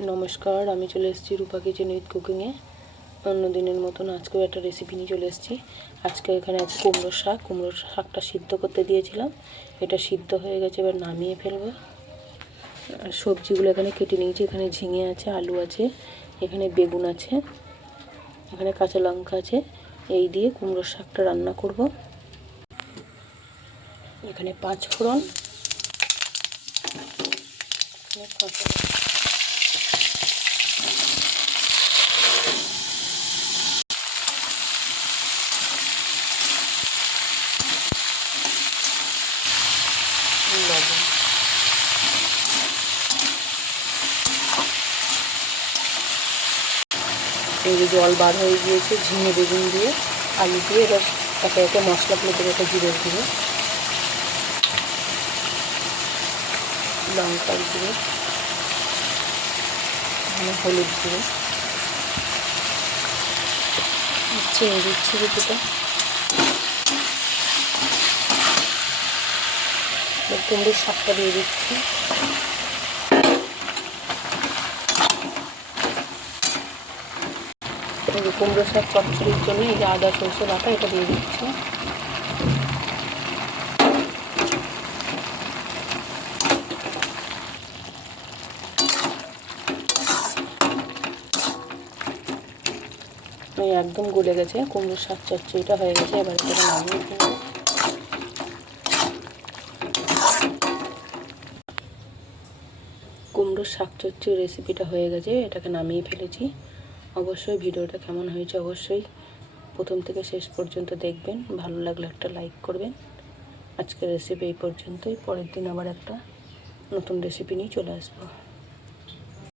নমস্কার, আমি চলে এসেছি রূপা কিচেন উইথ কুকিংয়ে। অন্য দিনের মতন আজকেও একটা রেসিপি নিয়ে চলে এসেছি। আজকে এখানে আছে কুমড়ো শাকটা সিদ্ধ করতে দিয়েছিলাম, এটা সিদ্ধ হয়ে গেছে, এবার নামিয়ে ফেলবো। আর সবজিগুলো এখানে কেটে নিয়েছি। এখানে ঝিঙে আছে, আলু আছে, এখানে বেগুন আছে, এখানে কাঁচা লঙ্কা আছে। এই দিয়ে কুমড়ো শাকটা রান্না করব। এখানে 5 ফোড়ন, কাঁচা লবণ, এই যে জল বার হয়ে গিয়েছে ঝিঙে বেগুন দিয়ে আলু দিয়ে। এবার একে একে মশলাগুলো দেবো। একটা জিরে গুঁড়ো, লঙ্কার গুঁড়ো, হলুদ গুঁড়ো, চিনি দিচ্ছি কিছুটা, কুমড়োর শাকটা দিয়ে দিচ্ছি। কুমড়ো শাক চচ্চড়ির জন্য এই যে আদা সরষে বাটা এটা দিয়ে দিচ্ছি। একদম গলে গেছে, কুমড়োর শাক চচ্চড়িটা হয়ে গেছে। এবার এটা নামিয়ে ফেলবো। কুমড়োর শাক চচ্চড়ি রেসিপিটা হয়ে গেছে, এটাকে নামিয়ে ফেলেছি। অবশ্যই ভিডিওটা কেমন হয়েছে অবশ্যই প্রথম থেকে শেষ পর্যন্ত দেখবেন। ভালো লাগলে একটা লাইক করবেন। আজকের রেসিপি এই পর্যন্তই। পরের দিন আবার একটা নতুন রেসিপি নিয়ে চলে আসবো।